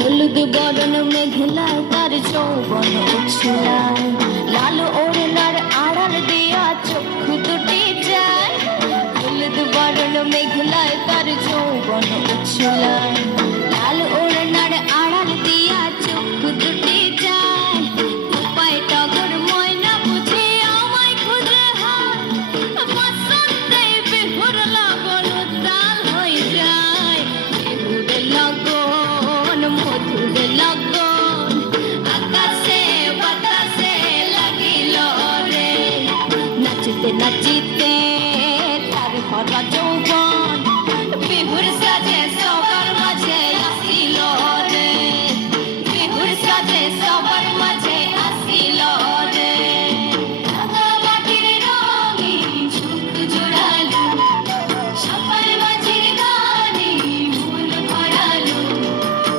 হলুদ বরণ মেঘলায় তার যৌবন উছলায়, লাল ওড়নার আড়াল দিয়া চক্ষু দুটি যায়। হলুদ বরণ মেঘলায় তার যৌবন উছলায়, লাল ওড়নার আড়াল দিয়া চক্ষু দুটি যায়। উপায় টগর ময়না বুঝে আমায় খুঁজে হায়, বসন্তে বিহুর লগন উত্তাল হয়ে যায়। বিহুর লগন মধুর লগন, আকাশে বাতাসে লাগিল রে, নাচতে নাচি